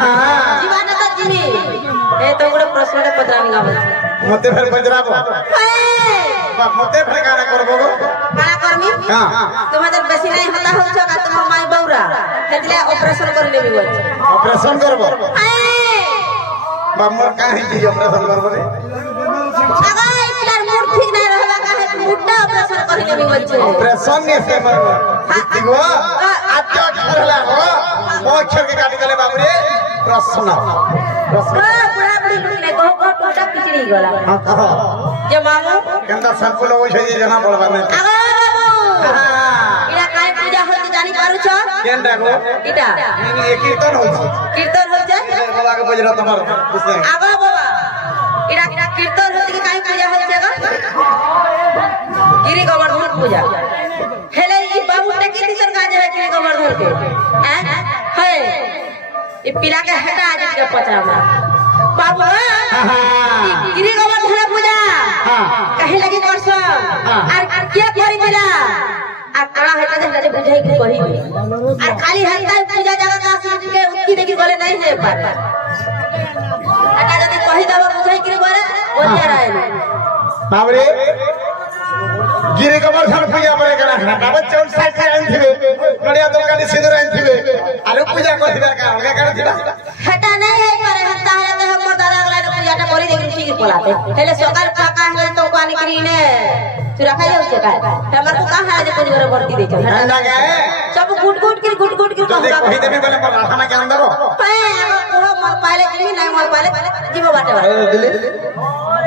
जीवाना तो जीवी ए तो गुडे प्रश्न पत्रामी गावत मते फेर पंजराबो मते फेर गाना करबो गो गाना करमी हां तुम्हारे बेसी नहीं होता हो छ का तुम माई बौरा हेतले ऑपरेशन कर लेबी बोल ऑपरेशन करबो बामर काहे की ऑपरेशन करबो रे अगा इतला मूड ठीक नहीं रहला काहे मुड्डा ऑपरेशन कर लेबी बोल छे ऑपरेशन ने से मरबो दिगो आज करला हो मोक्षर के काटी गले बाबू रे प्रश्न बुढ़ा बुढ़ी ने कहो को टूटा पिचड़ी गला हां कहो जे मामू केंदा संकुल होई छै जना बोलबा नै अगा बाबू इरा काय पूजा होती जानी पारु छ केंदा गो इटा ये कीर्तन होई छै कीर्तन हो जाय बाबा के बजरा तमर पुछे आगा बाबा इरा कीर्तन होती के काय पूजा होई छै गिरी गोवर्धन पूजा हेले ई बाबू टेकी दिसन का जे गिरी गोवर्धन के हैं है ई पीला के हटा आज के पचरामा बाबू गिरी गोवर्धन पूजा कहे लगी करसो आर के करी दिला आ कड़ा है जे बुझाई के कही आ खाली हंता पूजा जगह का सीट के उठी देखि बोले नहीं है पर आता जदी कही दबा बुझाई के बोले बोलिया रहे बाबरे गिरी गोवर्धन पूजा परे करा हटा बच्चे उन साइड से आइन थिबे कड़िया दुकानी सिंदूर आइन थिबे आरो पूजा करथिबा का अलगा कर थिबा हटा नहीं है पर हंता है तो हमर दादा अगला पूजा टा करी देखि ठीक बोलाते हेले सकाल फाका है तो पानी करी ने तुरा खाई हो का हमर को कहां है जे कुछ घर भर्ती दे छ ना गए सब गुट के कहूंगा कहि देबे बोले पर राखना के अंदर हो ए को मोर पाले जी नहीं मोर पाले जीव बाटे दिले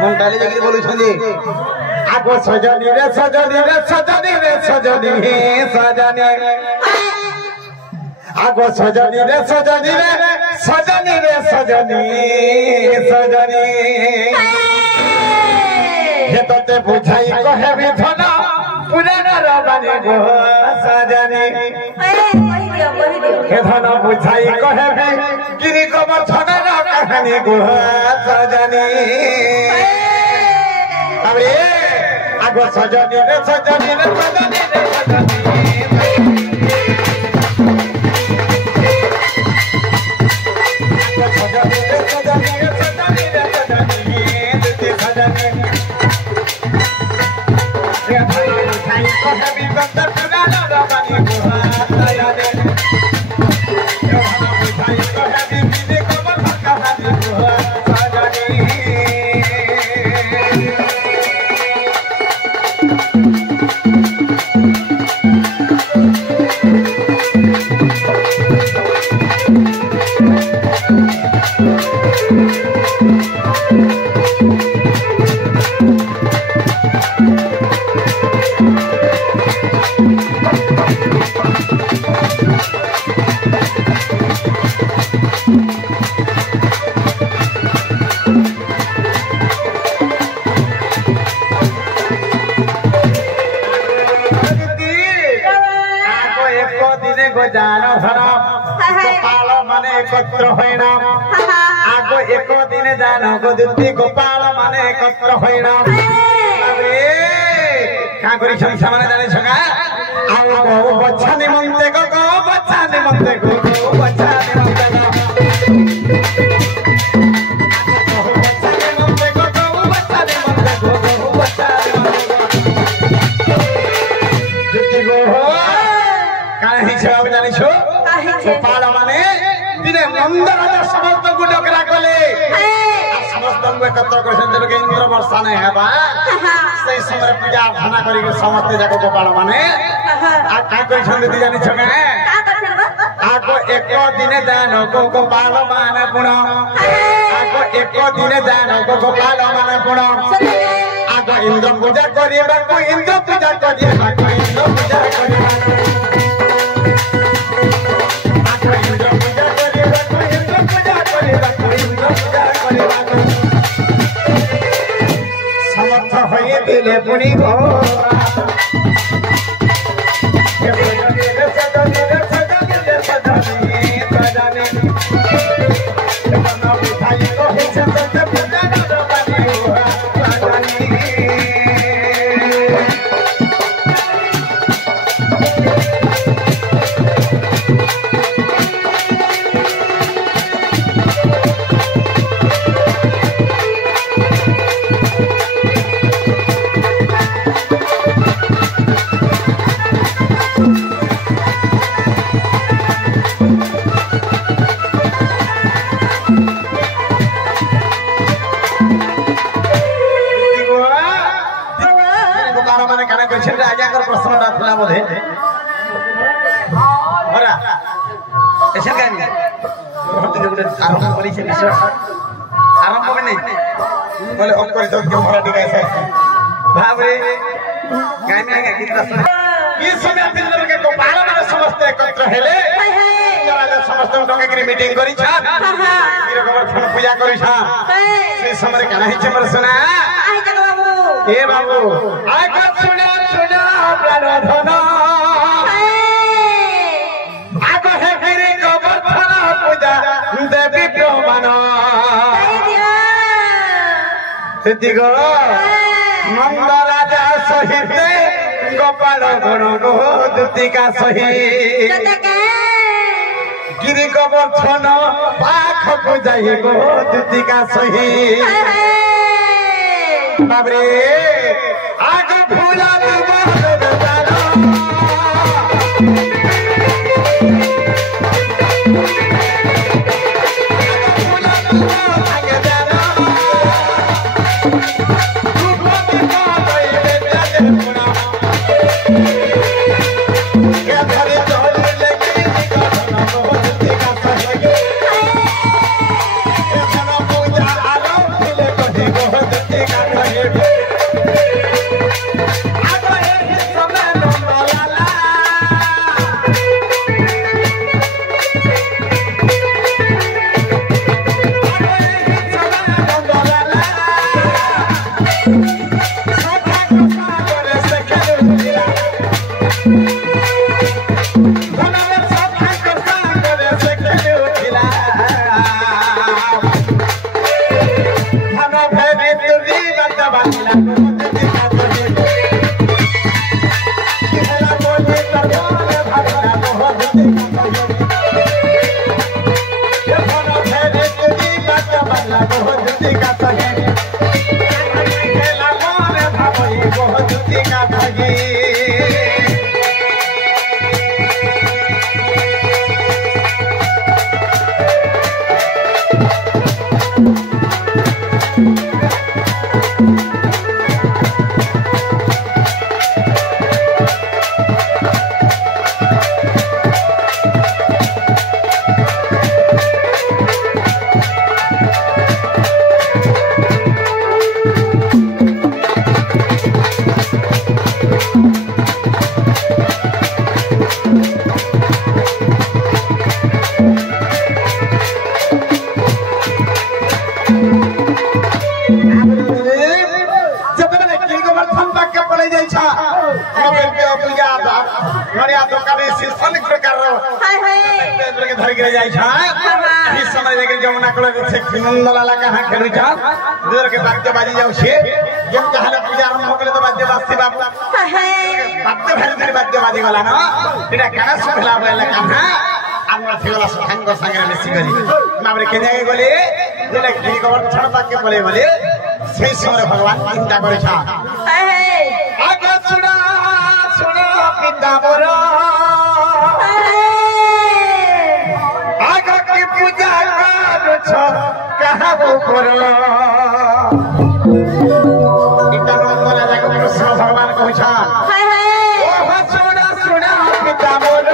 मन डाली जगी बोलु छंदी आगो सजनी रे सजनी रे सजनी रे सजनी सजनी आगो सजनी रे सजनी रे सजनी रे सजनी सजनी हे तते बुझाई कहे भी धना पुराना रबानी गो सजनी हे धना बुझाई कहे भी गिरी गोवर्धन रा कहानी गो सजनी अबे आगो सजनी रे सजनी रे सजनी रे सजनी एकत्र होइना आगो एक दिन जानो गोदुती गोपाल माने एकत्र होइना अबे का करि छन सामने जाने छगा आउ गो बच्चा निमंते गो बच्चा निमंते गो बच्चा निमंते गो बच्चा निमंते गो बच्चा निमंते गो काहे छाव जानि छो गोपाल माने दिने मंदर हजार समस्त को डकरा कले समस्त को एकत्र करछन जन के इंद्र वर्षा नै हेबा सही समय पूजा अर्चना करी के समस्त जाको गोपाल माने आ का करछन दि जानि छगे आको एक दिने जानो को गोपाल माने पुण आको एक दिने जानो को गोपाल माने पुण आको इंद्र पूजा करिबा को इंद्र पूजा करिबा को इंद्र पूजा करिबा समर्थ होए दिले पुनी गो ଗୋଟେ ଆରମ୍ଭ କରିଛି ବିଷୟ ଆରମ୍ଭ ବି ନାହିଁ ବୋଲେ ଅଫ୍ କରି ଦଉ କି ମରାठी ଗାଇছে ଭାବରେ ଗାଇନା ଗୀତ ଶୁଣି ಈ ಸಮಯ ತಿಂದರಿಗೆ ಬಾಳನ ಸಮಸ್ತ एकत्र हेले राजा समस्त डंगे की मीटिंग करी छा वीर गोवर्धन पूजा करी छा से समय काना हिचे मर सुना आई जग बाबू ए बाबू आय को सुना सुना प्राणधन आगो हे वीर गोवर्धन पूजा देवी प्रमाण सेति गो नंद राजा सहित गोपाल गुण गोदुतिका सहित गिरी गोवर्धन पाखक जाई गोदुतिका सहित बाबरे आग फूला भगवान चिंता करे पूजा कृष्ण भगवान कहछा सुना पिता मोर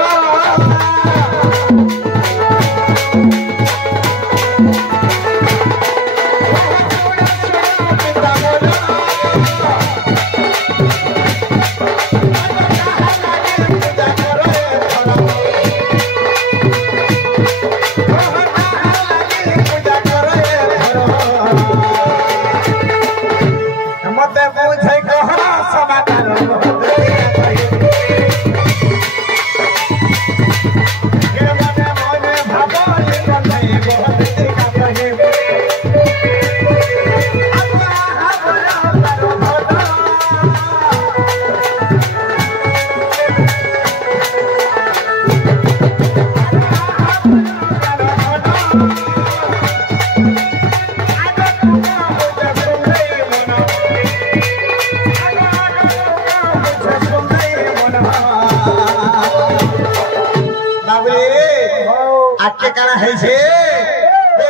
आके काना है छे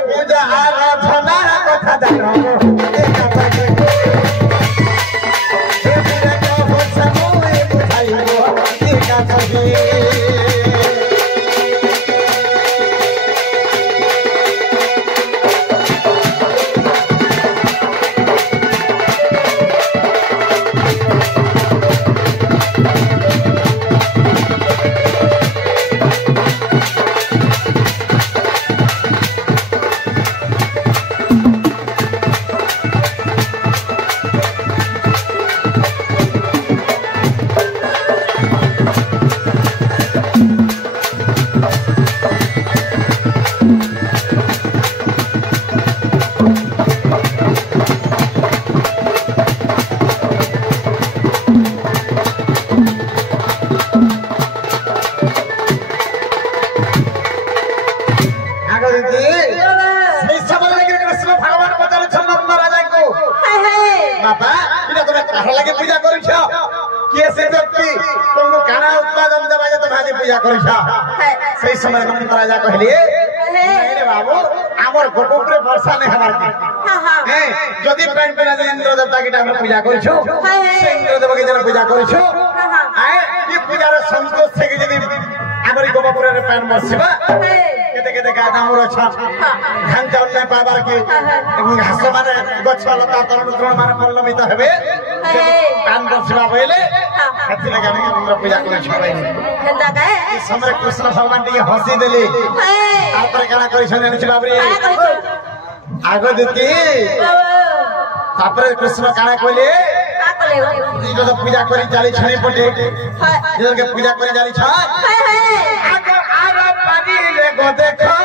पूजा आराधना कथा जानो ए कथा के हे मेरे को समूह बुझाइबो ए कथा के दिदी সেই সময় লাগে কৃষ্ণ ভগবান বদল চন্দন রাজা কো বাবা এটা তুমি কাহা লাগে পূজা করিছ কে সে ব্যক্তি তুমি কানা উৎপাদন দেবা যে তুমি আজ পূজা করিছ সেই সময় নন্দ রাজা কইলে রে বাবু আমার গোপরে বর্ষা নে হবার কি হ্যাঁ যদি প্রাণ পেলা যে ইন্দ্র দেবতা কি আমরা পূজা করিছ সেই ইন্দ্র দেবকে যেন পূজা করিছ এই পূজার সন্তোষ থেকে যদি আমার গোপরের প্রাণ বর্ষিবা কেতে কেতে গাছ আমার অছা ধান চাউল নাই পাবার কি ঘাস মানে গছ লতা তরুণ তরুণ মানে পল্লবিত হবে প্রাণ বর্ষিবা বইলে ସେଥିଲାଗି ଆମେ ଇନ୍ଦ୍ର ପୂଜା କରୁଛୁ এই সময় কৃষ্ণ ভগবান টিকে হসি দেলি তারপরে কাଣା করিছেন জানিছ বাবরি আগ দিতি তারপরে কৃষ্ণ কাଣା কইলে যত পূজা করি চালি ছনি পটে যেকে পূজা করি চালি ছ আগ আর পানি রে গো দেখো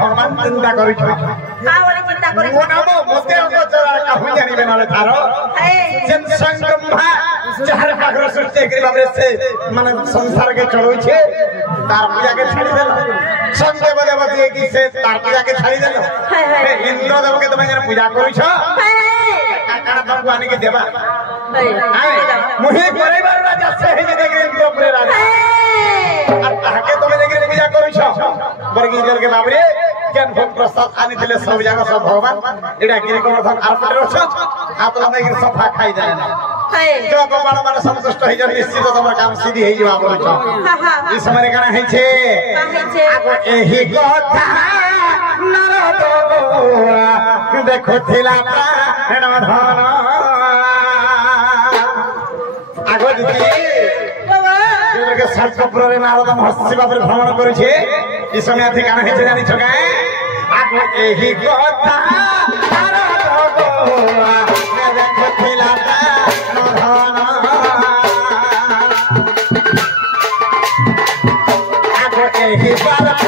ভগবান চিন্তা করিছ মতে কাহুই জানিবে নলে তার যেন সংব্রহ্মা যাহার পাখর সৃষ্টি করি ভাবে সে মানে সংসারকে চলুছে তার পূজাকে ছাড়ি দেল সন্দেব দেবতী কি সে তার পূজাকে ছাড়ি দেল ইন্দ্র দেবকে তুমি যেন পূজা করিছ কাকারা তোমাকে আনিকে দেবা মুহি পরিবার রাজা সে যে দেখে ইন্দ্রপুরে রাজা আর তাহাকে তুমি দেখে পূজা করিছ বর্গীজলকে বাবরে কেন ভোগ প্রসাদ আনিলে সব জায়গা সব ভগবান এটা গিরিগোবর্ধন আর পটে অছ আপনার দেখে সফা খাই দেয় না जो गोपाल माने संतुष्ट हो जाए निश्चित तुम्हारा काम सीधी हो जावा बोलछ इस समय काना है छे आगो एही कथा नरद देखो थिला प्राण धन आगो दिदी के सर्कपुर रे नारद महर्षि बाबरे भ्रमण करिछे इस समय आथि काना है छे जानि छ गाय आगो एही कथा नरद देखो थिला he para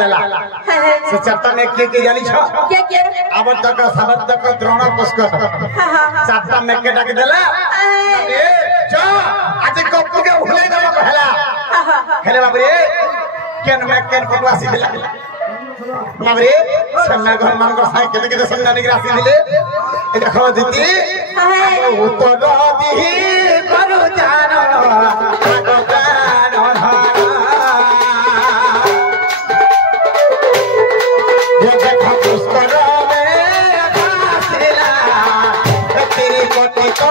देला से चारटा में के जानी छ के आवर्तक सावर्तक द्रोण पुष्कर चारटा में के डाक देला ए जा आज कप्पू के भूले दबा कहला हेले बाबू रे केन में केन को आसी दिला बाबू रे सन्ना घर मान को साइ के सन्ना निक राशि दिले ए देखो दीदी उत्तर दी करू जानो आगो जानो ये देखो पुष्कर में आसिला तेरी कोटि को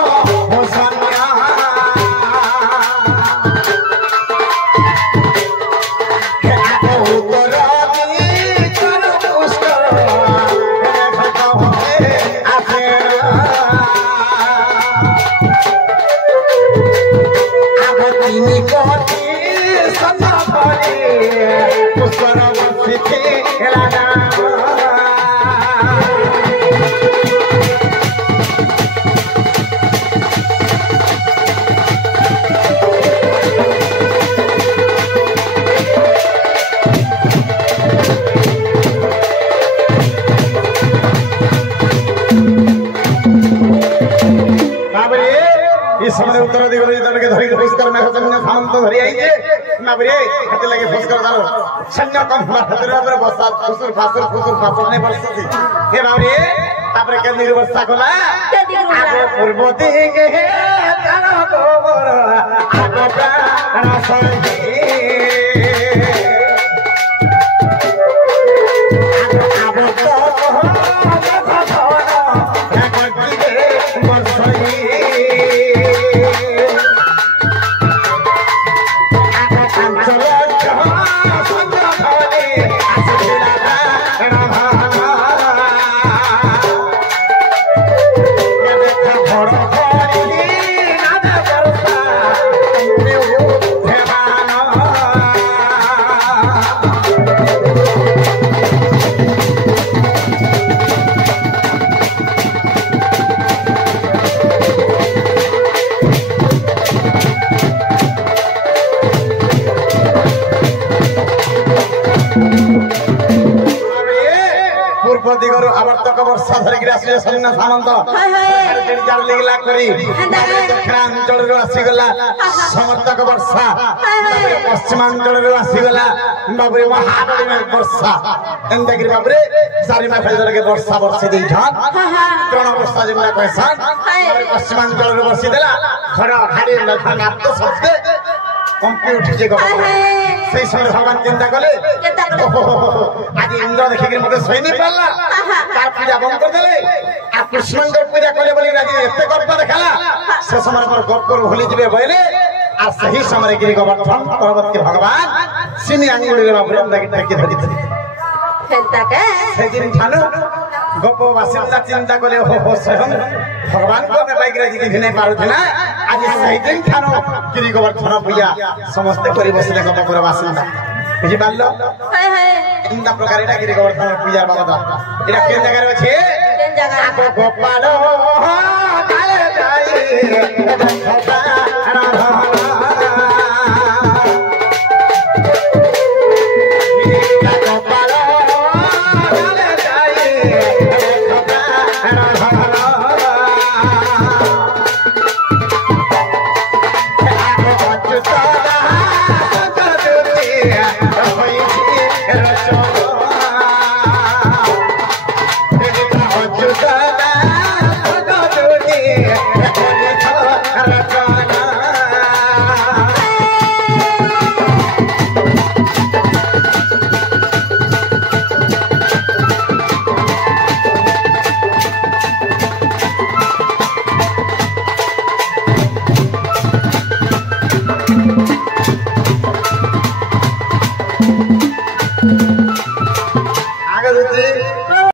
होसन्या समय उत्तर दिगो जन के धरि पुष्कर में सन्या सामंत धरि आइजे ना बरे हाथे लगे पुष्कर दाल सन्या कम हाथे रे बसा फुसुर फासुर ने बरसती हे बाबरे तापरे के निर्वर्षा कोला आगे पूर्व दिगे जानो गोबर आगो प्राण सही आगो तो दिगरो आवर्तक वर्षा धरिक आसी सन्ना सामंत जार लिगला करी दक्षिणांचल रो आसी गला समर्थक वर्षा पश्चिमांचल रो आसी गला बाबरे महाबली में वर्षा एंदा गिर बाबरे सारी मा फेदर के वर्षा वर्षी दे छन त्रण वर्षा जेमला कहसान पश्चिमांचल रो वर्षी देला खरा खाली लखना तो शब्द कंप्यूटर जे गो से समय भगवान चिंता कले आज इंद्र देखि के मते सही नहीं पाला ता पूजा बंद कर देले आ कृष्णंकर पूजा कले बोली राजी एते गप देखाला से समय पर गप कर भूली जिबे बइले आ सही समय गिरी गोवर्धन पर्वत के भगवान सिनी आंगुली रे बाबरे अंदर के धरि धरि फेंता के से दिन ठानो गप वासिता चिंता कले हो स्वयं भगवान को में बाइक राजी के नहीं पारु थे ना आज सही दिन ठानो गिरी गोवर्धन पूजा समस्त करी बसले गप कर वासिता बुझी पारलो हाय हाय इंदा प्रकार एटा गिरी गोवर्धन पूजा बाबा एटा केन जगह रे अछि केन जगह आको गोपालो काले जाई